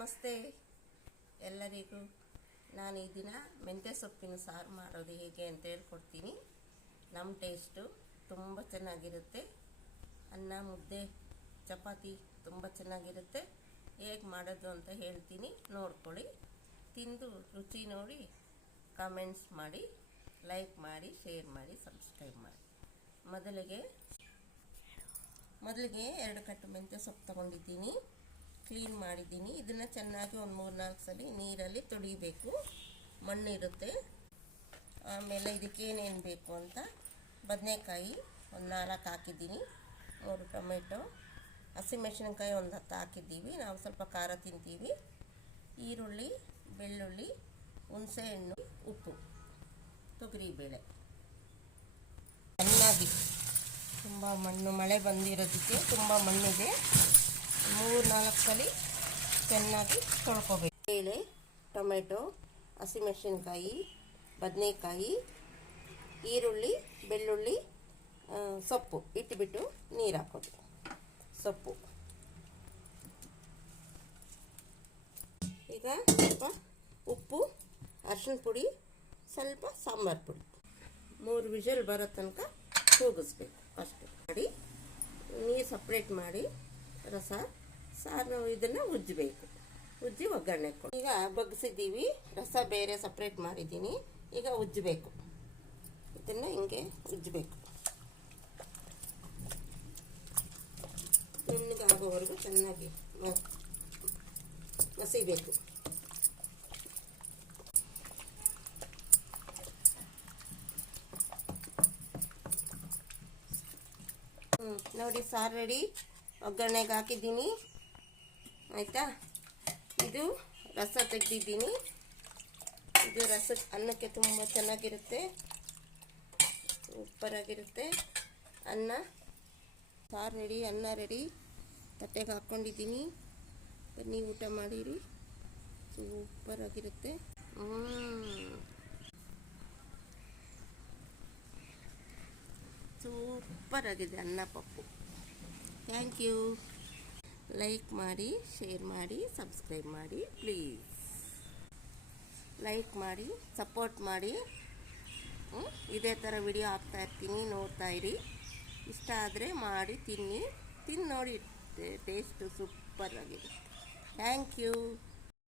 ನಮಸ್ತೆ ಎಲ್ಲರಿಗೂ. ನಾನು ಈ ದಿನ ಮೆಂತ್ಯ ಸೊಪ್ಪಿನ ಸಾರು ಮಾಡೋದು ಹೇಗೆ ಅಂತ ಹೇಳ್ಕೊಡ್ತೀನಿ. ನಮ್ಮ ಟೇಸ್ಟು ತುಂಬ ಚೆನ್ನಾಗಿರುತ್ತೆ. ಅನ್ನ, ಮುದ್ದೆ, ಚಪಾತಿ ತುಂಬ ಚೆನ್ನಾಗಿರುತ್ತೆ. ಹೇಗೆ ಮಾಡೋದು ಅಂತ ಹೇಳ್ತೀನಿ, ನೋಡ್ಕೊಳ್ಳಿ. ತಿಂದು ರುಚಿ ನೋಡಿ ಕಾಮೆಂಟ್ಸ್ ಮಾಡಿ, ಲೈಕ್ ಮಾಡಿ, ಶೇರ್ ಮಾಡಿ, ಸಬ್ಸ್ಕ್ರೈಬ್ ಮಾಡಿ. ಮೊದಲಿಗೆ 2 ಕಟ್ಟು ಮೆಂತ್ಯ ಸೊಪ್ಪು ತೊಗೊಂಡಿದ್ದೀನಿ, ಕ್ಲೀನ್ ಮಾಡಿದ್ದೀನಿ. ಇದನ್ನು ಚೆನ್ನಾಗಿ ಒಂದು 3-4 ಸಲ ನೀರಲ್ಲಿ ತೊಳಿಬೇಕು, ಮಣ್ಣಿರುತ್ತೆ. ಆಮೇಲೆ ಇದಕ್ಕೆ ಏನೇನು ಬೇಕು ಅಂತ ಬದನೆಕಾಯಿ ಒಂದು 4 ಹಾಕಿದ್ದೀನಿ, 3 ಟೊಮೆಟೊ, ಹಸಿಮೆಣಸಿನ್ಕಾಯಿ ಒಂದು 10 ಹಾಕಿದ್ದೀವಿ, ನಾವು ಸ್ವಲ್ಪ ಖಾರ ತಿಂತೀವಿ. ಈರುಳ್ಳಿ, ಬೆಳ್ಳುಳ್ಳಿ, ಹುಣಸೆಹಣ್ಣು, ಉಪ್ಪು, ತೊಗರಿಬೇಳೆ. ಚೆನ್ನಾಗಿ ತುಂಬ ಮಳೆ ಬಂದಿರೋದಕ್ಕೆ ತುಂಬ ಮಣ್ಣಿದೆ. 3-4 ಸಲ ಚೆನ್ನಾಗಿ ತೊಳ್ಕೊಬೇಕು. ಬೇಳೆ, ಟೊಮೆಟೊ, ಹಸಿಮೆಣಸಿನ್ಕಾಯಿ, ಬದನೆಕಾಯಿ, ಈರುಳ್ಳಿ, ಬೆಳ್ಳುಳ್ಳಿ, ಸೊಪ್ಪು ಇಟ್ಬಿಟ್ಟು ನೀರು ಹಾಕೋದು. ಸೊಪ್ಪು ಈಗ ಸ್ವಲ್ಪ ಉಪ್ಪು, ಅರಿಶಿನ ಪುಡಿ, ಸ್ವಲ್ಪ ಸಾಂಬಾರು ಪುಡಿ, 3 ವಿಷಲ್ ಬರೋ ತನಕ ಕೂಗಿಸ್ಬೇಕು. ಅಷ್ಟು ಮಾಡಿ ನೀರು ಸಪ್ರೇಟ್ ಮಾಡಿ ಸಾರು ಇದನ್ನು ಉಜ್ಜಬೇಕು. ಉಜ್ಜಿ ಒಗ್ಗರಣೆ ಕೊಡಿ. ಈಗ ಬಗ್ಸಿದ್ದೀವಿ, ರಸ ಬೇರೆ ಸಪ್ರೇಟ್ ಮಾಡಿದ್ದೀನಿ. ಈಗ ಉಜ್ಜಬೇಕು, ಇದನ್ನು ಹಿಂಗೆ ಉಜ್ಜಬೇಕು. ನುಣ್ಣಗಾಗೋವರೆಗೂ ಚೆನ್ನಾಗಿ ಮಸಿಬೇಕು. ನೋಡಿ, ಸಾರು ರೆಡಿ. ಒಗ್ಗರಣೆಗೆ ಹಾಕಿದ್ದೀನಿ, ಆಯಿತಾ. ಇದು ರಸ ತೆಗೆದಿದ್ದೀನಿ. ಇದು ರಸ ಅನ್ನಕ್ಕೆ ತುಂಬ ಚೆನ್ನಾಗಿರುತ್ತೆ, ಸೂಪರಾಗಿರುತ್ತೆ. ಅನ್ನ ಸಾರು ರೆಡಿ, ಅನ್ನ ರೆಡಿ. ತಟ್ಟೆಗೆ ಹಾಕ್ಕೊಂಡಿದ್ದೀನಿ, ಬನ್ನಿ ಊಟ ಮಾಡಿರಿ. ಸೂಪರಾಗಿರುತ್ತೆ. ಸೂಪರಾಗಿದೆ ಅನ್ನ ಪಪ್ಪು. Thank you. ಲೈಕ್ ಮಾಡಿ, ಶೇರ್ ಮಾಡಿ, ಸಬ್ಸ್ಕ್ರೈಬ್ ಮಾಡಿ ಪ್ಲೀಸ್. ಲೈಕ್ ಮಾಡಿ, ಸಪೋರ್ಟ್ ಮಾಡಿ. ಇದೇ ಥರ ವಿಡಿಯೋ ಹಾಕ್ತಾ ಇರ್ತೀನಿ, ನೋಡ್ತಾ ಇರಿ. ಇಷ್ಟ ಆದರೆ ಮಾಡಿ ತಿನ್ನಿ, ತಿಂದು ನೋಡಿ, ಟೇಸ್ಟು ಸೂಪರಾಗಿದೆ. Thank you.